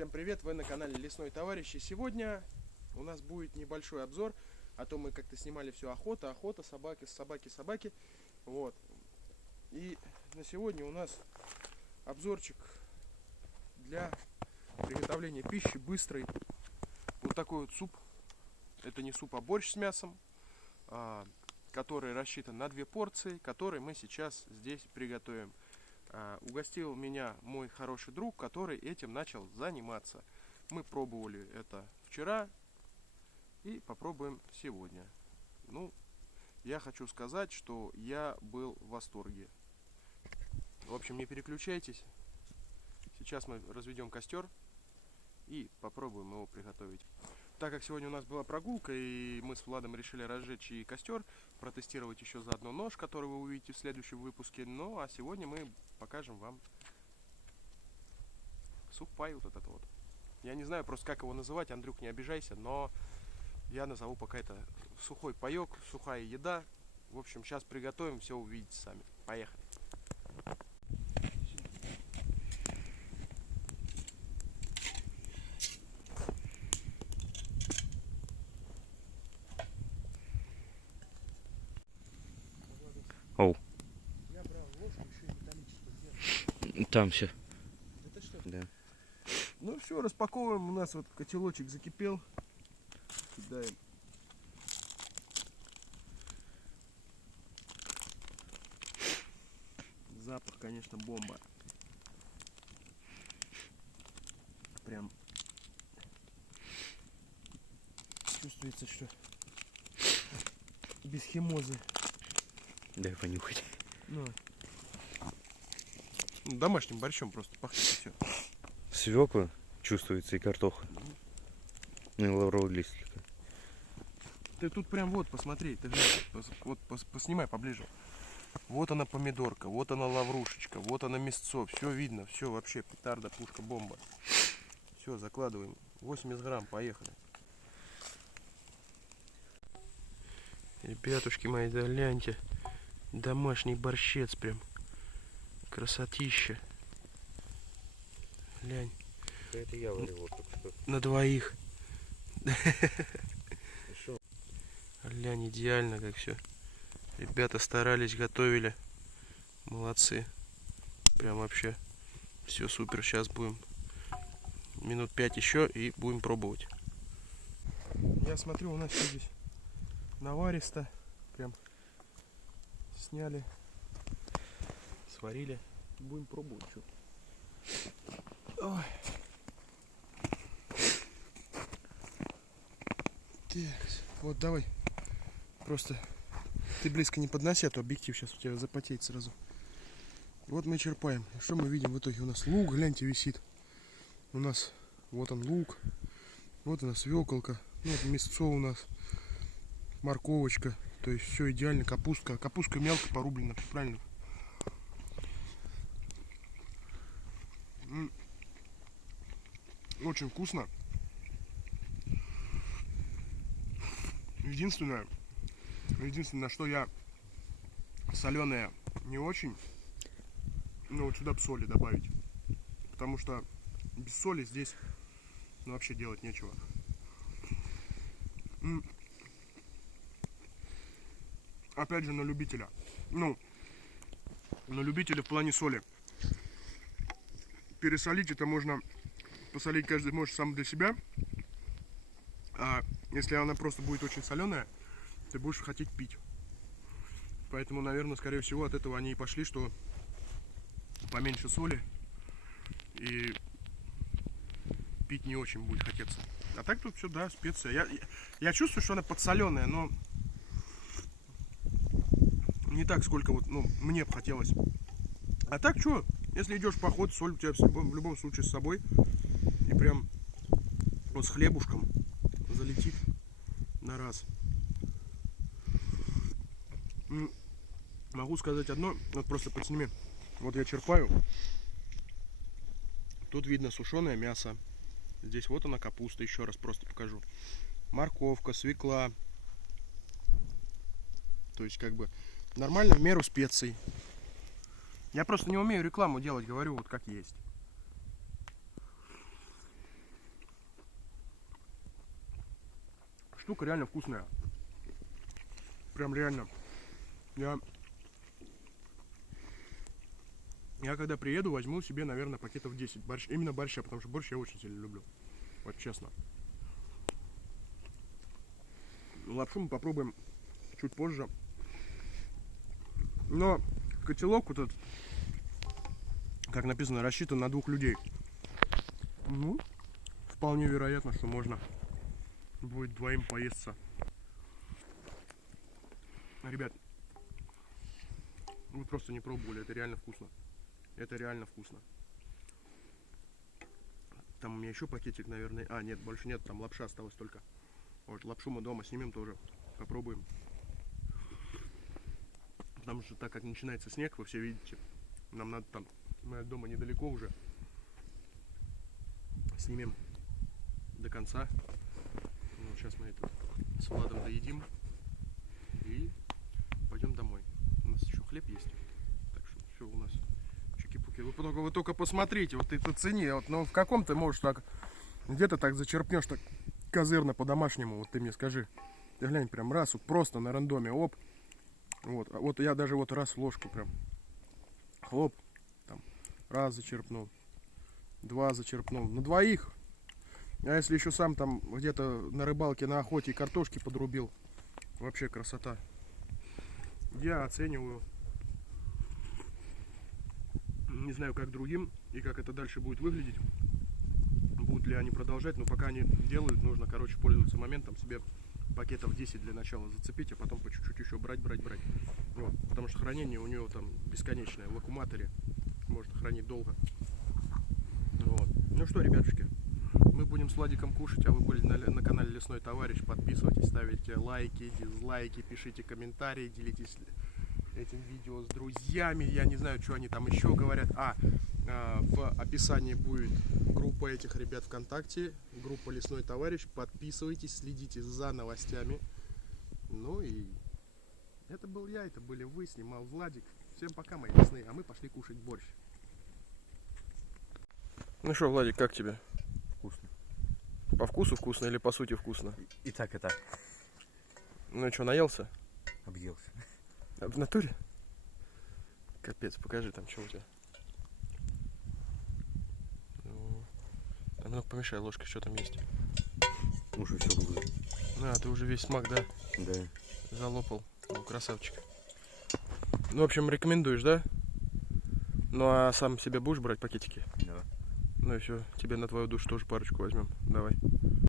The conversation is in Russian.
Всем привет, вы на канале Лесной Товарищ. И сегодня у нас будет небольшой обзор. А то мы как-то снимали все охота, собаки. Вот. И на сегодня у нас обзорчик для приготовления пищи быстрый. Вот такой вот суп. Это не суп, а борщ с мясом, который рассчитан на 2 порции, который мы сейчас здесь приготовим. Угостил меня мой хороший друг, который этим начал заниматься. Мы пробовали это вчера и попробуем сегодня. Ну, я хочу сказать, что я был в восторге. В общем, не переключайтесь. Сейчас мы разведем костер и попробуем его приготовить. Так как сегодня у нас была прогулка, и мы с Владом решили разжечь и костер, протестировать еще заодно нож, который вы увидите в следующем выпуске. Ну, а сегодня мы покажем вам сухпай вот этот вот. Я не знаю просто, как его называть, Андрюх, не обижайся, но я назову пока это сухой паек, сухая еда. В общем, сейчас приготовим, все увидите сами. Поехали! Оу. Я брал ложку, еще и металлическую. Там все. Это что? Да. Ну все, распаковываем. У нас вот котелочек закипел. Кидаем. Запах, конечно, бомба. Прям чувствуется, что без химозы. Дай понюхать. Ну, домашним борщом просто пахнет и все. Свекла чувствуется и картоха. Ну и лавровый лист. Ты тут прям вот посмотри, ты вот поснимай поближе. Вот она помидорка, вот она лаврушечка, вот она мясцо, все видно, все вообще петарда, пушка, бомба. Все, закладываем. 80 грамм, поехали. Ребятушки мои, да гляньте, домашний борщец прям, красотища. Глянь. Это я варил вот только что. На двоих. Глянь, идеально как все. Ребята старались, готовили. Молодцы. Прям вообще все супер. Сейчас будем минут 5 еще и будем пробовать. Я смотрю, у нас все здесь наваристо. Прям сняли, сварили. Будем пробовать. Что. Ой. Так, вот давай. Просто ты близко не подноси, а то объектив сейчас у тебя запотеет сразу. Вот мы черпаем. Что мы видим в итоге? У нас лук, гляньте, висит. У нас вот он лук. Вот у нас свеколка. Ну, вот мясцо у нас. Морковочка. То есть все идеально. Капустка. Капустка мелко порублена. Правильно. Очень вкусно. Единственное, что я соленое не очень, но вот сюда бы соли добавить, потому что без соли здесь вообще делать нечего. Опять же на любителя, на любителя в плане соли. Пересолить это можно, посолить каждый может сам для себя. А если она просто будет очень соленая, ты будешь хотеть пить. Поэтому, наверное, скорее всего, от этого они и пошли, что поменьше соли и пить не очень будет хотеться. А так тут все, да, специя. Я чувствую, что она подсоленая, но не так, сколько вот, мне бы хотелось. А так что, если идешь в поход, соль у тебя в любом случае с собой. И прям вот с хлебушком залетит на раз. Могу сказать одно, вот просто подсними. Вот я черпаю. Тут видно сушеное мясо. Здесь вот она капуста, еще раз просто покажу. Морковка, свекла. То есть как бы нормально, в меру специй. Я просто не умею рекламу делать, говорю вот как есть. штука реально вкусная. Прям реально. Я когда приеду, возьму себе, наверное, пакетов 10 борщ. Именно борща, потому что борщ я очень сильно люблю. Вот честно. Лапшу мы попробуем чуть позже. Но котелок вот этот, как написано, рассчитан на 2 людей. Ну, вполне вероятно, что можно будет 2 поесться. Ребят, вы просто не пробовали, это реально вкусно. Это реально вкусно. Там у меня еще пакетик, наверное. А, нет, больше нет, там лапша осталась только. Вот, лапшу мы дома снимем тоже. Попробуем. Потому что так как начинается снег, вы все видите, нам надо там, мы от дома недалеко уже. Снимем до конца. Ну, сейчас мы это с Владом доедим. И пойдем домой. У нас еще хлеб есть. Так что все у нас чики-пуки. Вы только посмотрите, вот это цени. Вот, ну в каком ты можешь так, где-то так зачерпнешь так козырно по-домашнему, вот ты мне скажи. Ты глянь, прям раз, вот просто на рандоме, оп. Вот я даже вот раз ложку прям, хлоп, там, раз зачерпнул, 2 зачерпнул, на 2. А если еще сам там где-то на рыбалке, на охоте картошки подрубил, вообще красота. Я оцениваю, не знаю как другим и как это дальше будет выглядеть, будут ли они продолжать, но пока они делают, нужно, короче, пользоваться моментом, себе пакетов 10 для начала зацепить, а потом по чуть-чуть еще брать. Вот, потому что хранение у него там бесконечное, в аккумуляторе можно хранить долго. Вот. Ну что, ребятушки, мы будем с Владиком кушать, а вы были на канале Лесной Товарищ. Подписывайтесь, ставите лайки, дизлайки, пишите комментарии, делитесь этим видео с друзьями. Я не знаю, что они там еще говорят. В описании будет группа этих ребят ВКонтакте, группа Лесной Товарищ. Подписывайтесь, следите за новостями. Ну и это был я, это были вы, снимал Владик. Всем пока, мои лесные, а мы пошли кушать борщ. Ну что, Владик, как тебе? Вкусно. По вкусу вкусно или по сути вкусно? И так, и так. Ну что, наелся? Объелся. В натуре? Капец, покажи там, что у тебя. А ну помешай ложкой, что там есть. Уже все было. Ты уже весь смак, да? Да. Залопал. Ну, красавчик. Ну, в общем, рекомендуешь, да? Ну, а сам себе будешь брать пакетики? Да. Ну и все, тебе на твою душу тоже парочку возьмем. Давай.